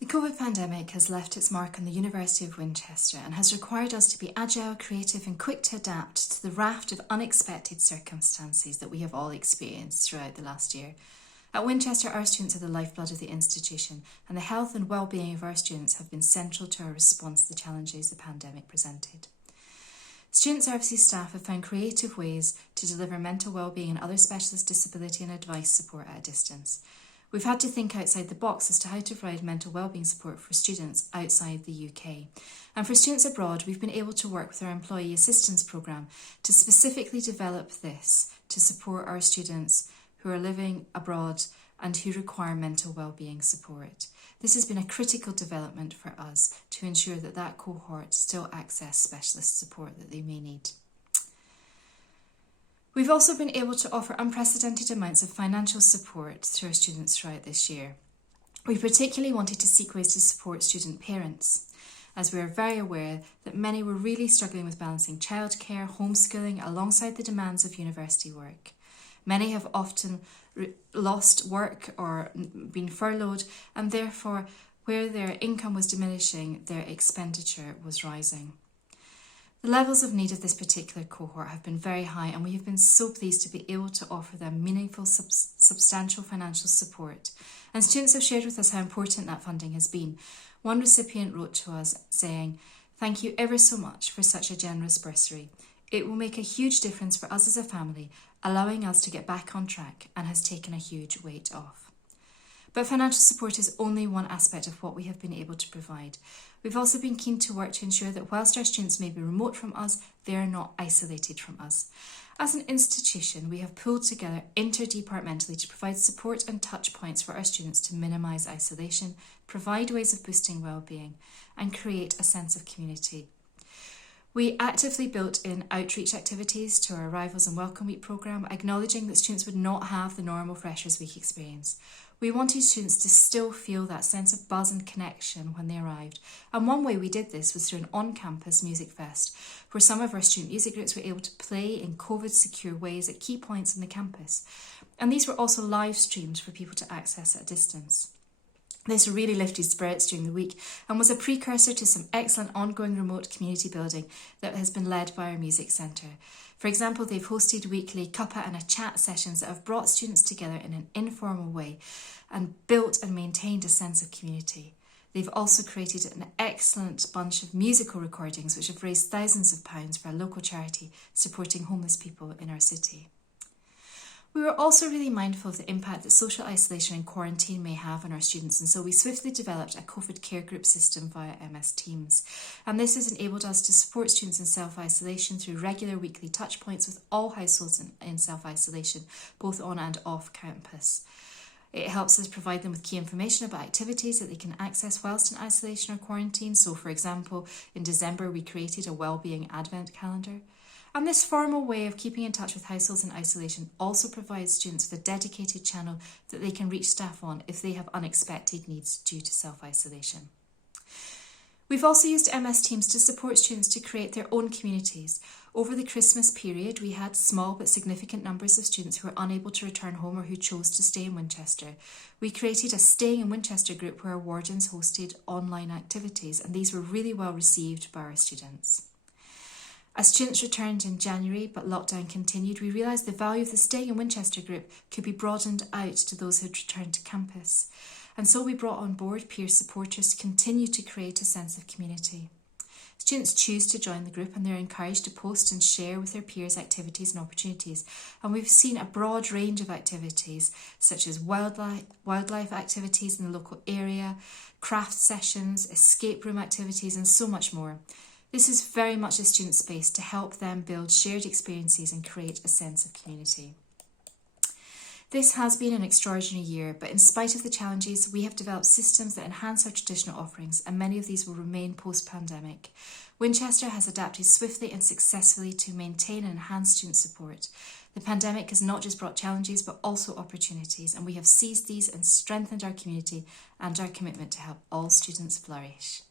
The COVID pandemic has left its mark on the University of Winchester and has required us to be agile, creative and quick to adapt to the raft of unexpected circumstances that we have all experienced throughout the last year. At Winchester, our students are the lifeblood of the institution, and the health and well-being of our students have been central to our response to the challenges the pandemic presented. Student services staff have found creative ways to deliver mental well-being and other specialist disability and advice support at a distance. We've had to think outside the box as to how to provide mental wellbeing support for students outside the UK. And for students abroad, we've been able to work with our employee assistance programme to specifically develop this to support our students who are living abroad and who require mental wellbeing support. This has been a critical development for us to ensure that that cohort still access specialist support that they may need. We've also been able to offer unprecedented amounts of financial support to our students throughout this year. We particularly wanted to seek ways to support student parents, as we are very aware that many were really struggling with balancing childcare, homeschooling alongside the demands of university work. Many have often lost work or been furloughed, and therefore, where their income was diminishing, their expenditure was rising. The levels of need of this particular cohort have been very high, and we have been so pleased to be able to offer them meaningful, substantial financial support. And students have shared with us how important that funding has been. One recipient wrote to us saying, "Thank you ever so much for such a generous bursary. It will make a huge difference for us as a family, allowing us to get back on track, and has taken a huge weight off." But financial support is only one aspect of what we have been able to provide. We've also been keen to work to ensure that whilst our students may be remote from us, they are not isolated from us. As an institution, we have pulled together interdepartmentally to provide support and touch points for our students to minimise isolation, provide ways of boosting well-being, and create a sense of community. We actively built in outreach activities to our Arrivals and Welcome Week programme, acknowledging that students would not have the normal Freshers Week experience. We wanted students to still feel that sense of buzz and connection when they arrived. And one way we did this was through an on-campus music fest, where some of our student music groups were able to play in COVID-secure ways at key points on the campus. And these were also live streamed for people to access at a distance. This really lifted spirits during the week and was a precursor to some excellent ongoing remote community building that has been led by our music centre. For example, they've hosted weekly cuppa and a chat sessions that have brought students together in an informal way and built and maintained a sense of community. They've also created an excellent bunch of musical recordings which have raised thousands of pounds for a local charity supporting homeless people in our city. We were also really mindful of the impact that social isolation and quarantine may have on our students, and so we swiftly developed a COVID care group system via MS Teams. And this has enabled us to support students in self-isolation through regular weekly touch points with all households in self-isolation, both on and off campus. It helps us provide them with key information about activities that they can access whilst in isolation or quarantine. So, for example, in December we created a wellbeing advent calendar. And this formal way of keeping in touch with households in isolation also provides students with a dedicated channel that they can reach staff on if they have unexpected needs due to self-isolation. We've also used MS Teams to support students to create their own communities. Over the Christmas period, we had small but significant numbers of students who were unable to return home or who chose to stay in Winchester. We created a Staying in Winchester group where our wardens hosted online activities, and these were really well received by our students. As students returned in January but lockdown continued, we realised the value of the Staying in Winchester group could be broadened out to those who had returned to campus. And so we brought on board peer supporters to continue to create a sense of community. Students choose to join the group and they're encouraged to post and share with their peers activities and opportunities. And we've seen a broad range of activities such as wildlife activities in the local area, craft sessions, escape room activities and so much more. This is very much a student space to help them build shared experiences and create a sense of community. This has been an extraordinary year, but in spite of the challenges, we have developed systems that enhance our traditional offerings, and many of these will remain post-pandemic. Winchester has adapted swiftly and successfully to maintain and enhance student support. The pandemic has not just brought challenges, but also opportunities, and we have seized these and strengthened our community and our commitment to help all students flourish.